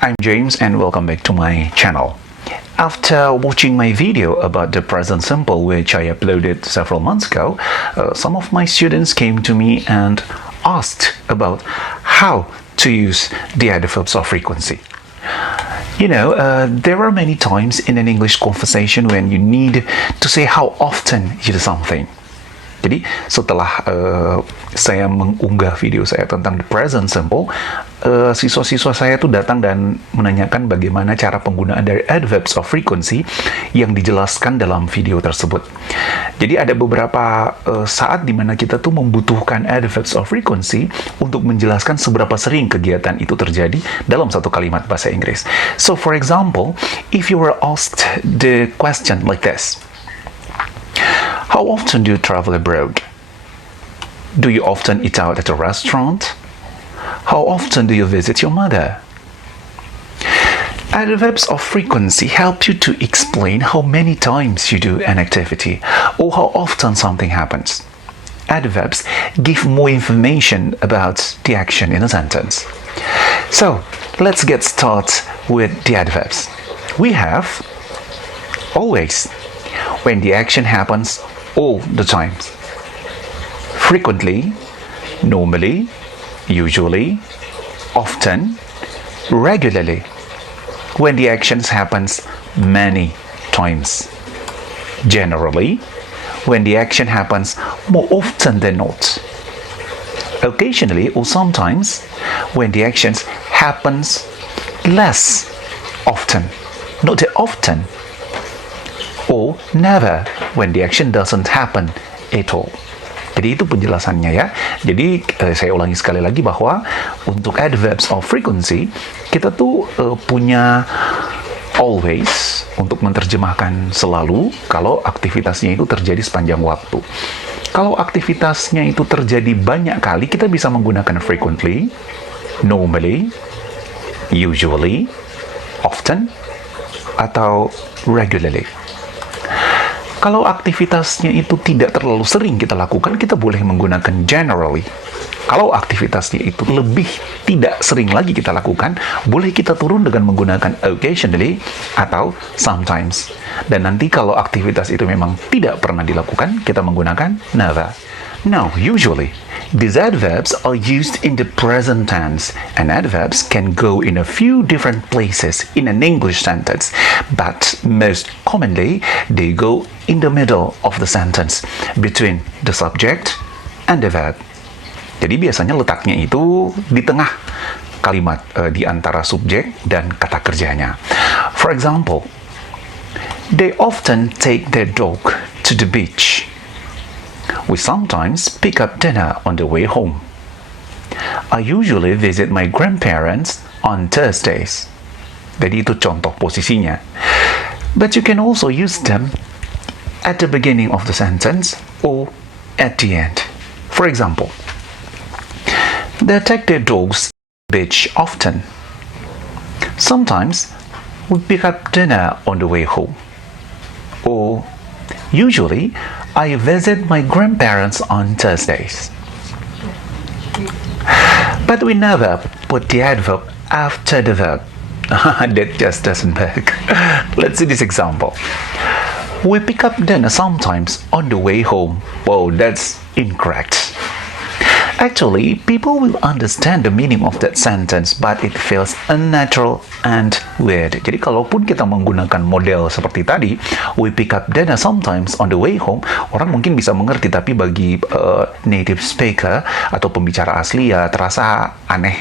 I'm James and welcome back to my channel. After watching my video about the present simple, which I uploaded several months ago, some of my students came to me and asked about how to use the adverbs of frequency. There are many times in an English conversation when you need to say how often you do something. Jadi setelah saya mengunggah video saya tentang the present simple, siswa-siswa saya tuh datang dan menanyakan bagaimana cara penggunaan dari adverbs of frequency yang dijelaskan dalam video tersebut. Jadi ada beberapa saat di mana kita tuh membutuhkan adverbs of frequency untuk menjelaskan seberapa sering kegiatan itu terjadi dalam satu kalimat bahasa Inggris. So for example, if you were asked the question like this: how often do you travel abroad? Do you often eat out at a restaurant? How often do you visit your mother? Adverbs of frequency help you to explain how many times you do an activity or how often something happens. Adverbs give more information about the action in a sentence. So, let's get started with the adverbs. We have always, when the action happens all the time. Frequently, normally, usually, often, regularly. When the actions happens many times. Generally, when the action happens more often than not. Occasionally or sometimes, when the actions happens less often. Not that often. Or never, when the action doesn't happen at all. Jadi itu penjelasannya ya. Jadi saya ulangi sekali lagi bahwa untuk adverbs of frequency kita tuh punya always untuk menerjemahkan selalu kalau aktivitasnya itu terjadi sepanjang waktu. Kalau aktivitasnya itu terjadi banyak kali, kita bisa menggunakan frequently, normally, usually, often, atau regularly. Kalau aktivitasnya itu tidak terlalu sering kita lakukan, kita boleh menggunakan generally. Kalau aktivitasnya itu lebih tidak sering lagi kita lakukan, boleh kita turun dengan menggunakan occasionally atau sometimes. Dan nanti kalau aktivitas itu memang tidak pernah dilakukan, kita menggunakan never. Now, usually, these adverbs are used in the present tense, and adverbs can go in a few different places in an English sentence, but most commonly, they go in the middle of the sentence, between the subject and the verb. Jadi biasanya letaknya itu di tengah kalimat, di antara subjek dan kata kerjanya. For example, they often take their dog to the beach. We sometimes pick up dinner on the way home. I usually visit my grandparents on Thursdays. Jadi itu contoh posisinya. But you can also use them at the beginning of the sentence or at the end. For example, they take their dogs to the beach often. Sometimes we pick up dinner on the way home. Or usually, I visit my grandparents on Thursdays. But we never put the adverb after the verb. That just doesn't work. Let's see this example. We pick up dinner sometimes on the way home. Whoa, that's incorrect. Actually, people will understand the meaning of that sentence, but it feels unnatural and weird. Jadi kalaupun kita menggunakan model seperti tadi, we pick up dinner sometimes on the way home, orang mungkin bisa mengerti, tapi bagi native speaker atau pembicara asli ya terasa aneh.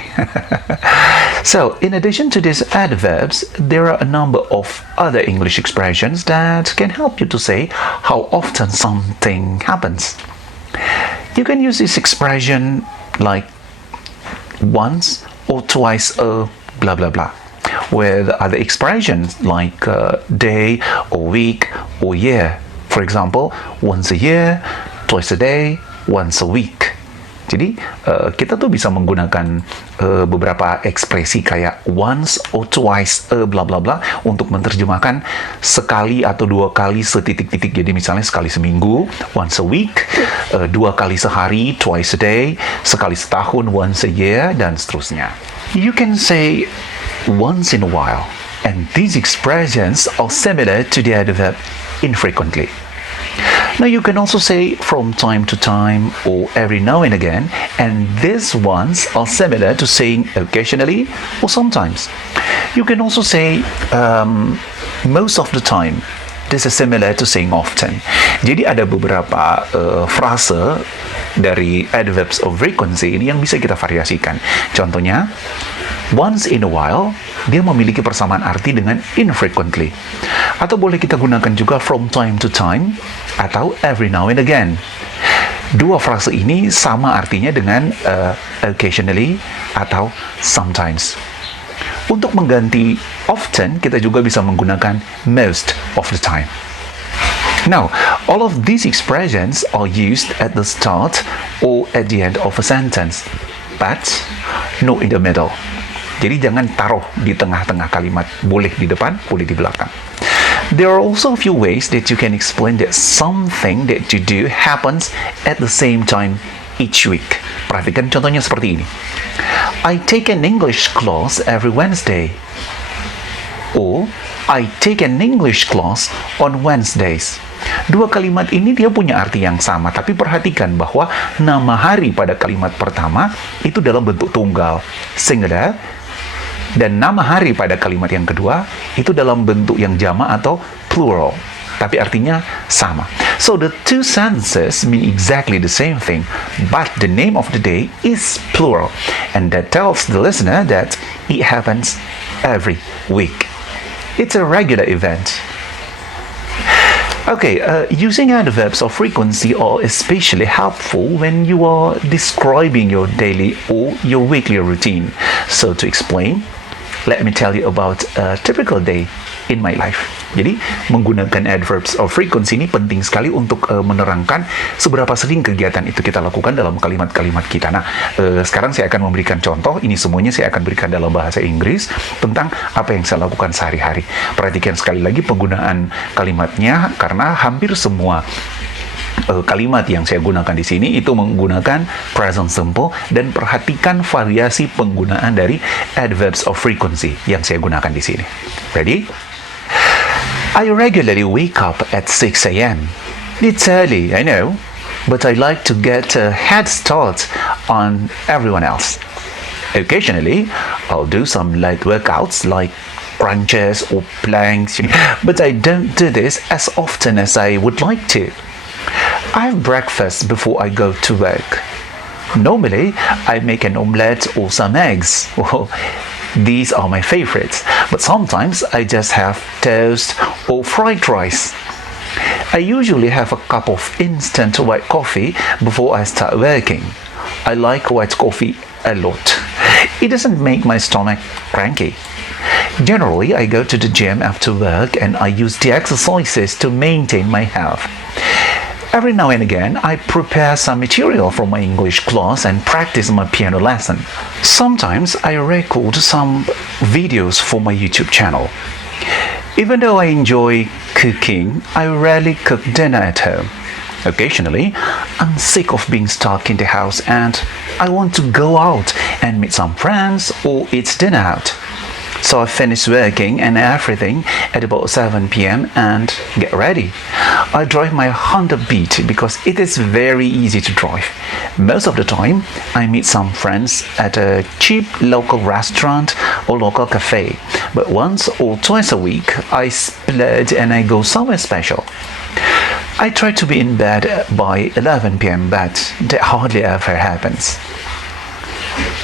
So, in addition to these adverbs, there are a number of other English expressions that can help you to say how often something happens. You can use this expression like once or twice a blah blah blah, with other expressions like day or week or year. For example, once a year, twice a day, once a week. Jadi kita tuh bisa menggunakan beberapa ekspresi kayak once or twice bla bla bla untuk menerjemahkan sekali atau dua kali setitik-titik. Jadi misalnya sekali seminggu, once a week, dua kali sehari, twice a day, sekali setahun, once a year, dan seterusnya. You can say once in a while, and these expressions are similar to the adverb infrequently. Now you can also say from time to time or every now and again, and these ones are similar to saying occasionally or sometimes. You can also say most of the time. This is similar to saying often. Jadi ada beberapa frase dari adverbs of frequency ini yang bisa kita variasikan. Contohnya, once in a while, dia memiliki persamaan arti dengan infrequently. Atau boleh kita gunakan juga from time to time atau every now and again. Dua frase ini sama artinya dengan occasionally atau sometimes. Untuk mengganti often, kita juga bisa menggunakan most of the time. Now, all of these expressions are used at the start or at the end of a sentence, but not in the middle. Jadi jangan taruh di tengah-tengah kalimat, boleh di depan, boleh di belakang. There are also a few ways that you can explain that something that you do happens at the same time each week. Perhatikan contohnya seperti ini. I take an English class every Wednesday. Or, I take an English class on Wednesdays. Dua kalimat ini dia punya arti yang sama, tapi perhatikan bahwa nama hari pada kalimat pertama itu dalam bentuk tunggal, singular, dan nama hari pada kalimat yang kedua itu dalam bentuk yang jamak atau plural, tapi artinya sama. So the two sentences mean exactly the same thing, but the name of the day is plural, and that tells the listener that it happens every week. It's a regular event. Okay, using adverbs of frequency are especially helpful when you are describing your daily or your weekly routine. So to explain, let me tell you about a typical day in my life. Jadi, menggunakan adverbs of frequency ini penting sekali untuk menerangkan seberapa sering kegiatan itu kita lakukan dalam kalimat-kalimat kita. Nah, sekarang saya akan memberikan contoh. Ini semuanya saya akan berikan dalam bahasa Inggris tentang apa yang saya lakukan sehari-hari. Perhatikan sekali lagi penggunaan kalimatnya, karena hampir semua kalimat yang saya gunakan di sini itu menggunakan present simple, dan perhatikan variasi penggunaan dari adverbs of frequency yang saya gunakan di sini. Ready? I regularly wake up at 6 a.m. It's early, I know, but I like to get a head start on everyone else. Occasionally, I'll do some light workouts like crunches or planks, but I don't do this as often as I would like to. I have breakfast before I go to work. Normally, I make an omelette or some eggs. Well, these are my favorites, but sometimes I just have toast or fried rice. I usually have a cup of instant white coffee before I start working. I like white coffee a lot. It doesn't make my stomach cranky. Generally, I go to the gym after work and I use the exercises to maintain my health. Every now and again, I prepare some material for my English class and practice my piano lesson. Sometimes I record some videos for my YouTube channel. Even though I enjoy cooking, I rarely cook dinner at home. Occasionally, I'm sick of being stuck in the house and I want to go out and meet some friends or eat dinner out. So I finish working and everything at about 7 p.m. and get ready. I drive my Honda Beat because it is very easy to drive. Most of the time, I meet some friends at a cheap local restaurant or local cafe. But once or twice a week, I splurge and I go somewhere special. I try to be in bed by 11 p.m. but that hardly ever happens.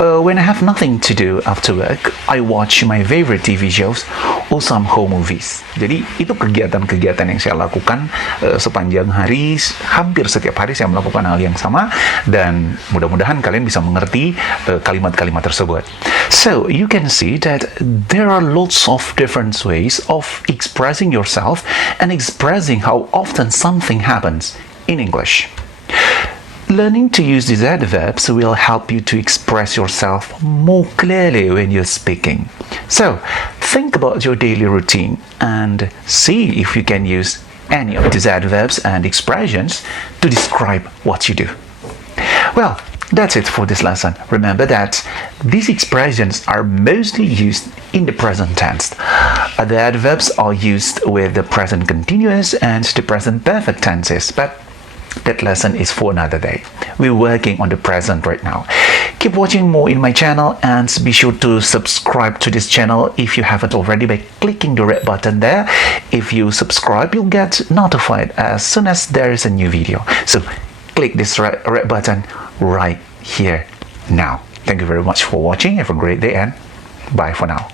When I have nothing to do after work, I watch my favorite TV shows or some home movies. Jadi itu kegiatan-kegiatan yang saya lakukan sepanjang hari. Hampir setiap hari saya melakukan hal yang sama, dan mudah-mudahan kalian bisa mengerti kalimat-kalimat tersebut. So you can see that there are lots of different ways of expressing yourself and expressing how often something happens in English. Learning to use these adverbs will help you to express yourself more clearly when you're speaking. So, think about your daily routine and see if you can use any of these adverbs and expressions to describe what you do. Well, That's it for this lesson. Remember that these expressions are mostly used in the present tense. The adverbs are used with the present continuous and the present perfect tenses, but that lesson is for another day. We're working on the present right now. Keep watching more in my channel and be sure to subscribe to this channel if you haven't already by clicking the red button there. If you subscribe, you'll get notified as soon as there is a new video. So click this red button right here now. Thank you very much for watching. Have a great day and bye for now.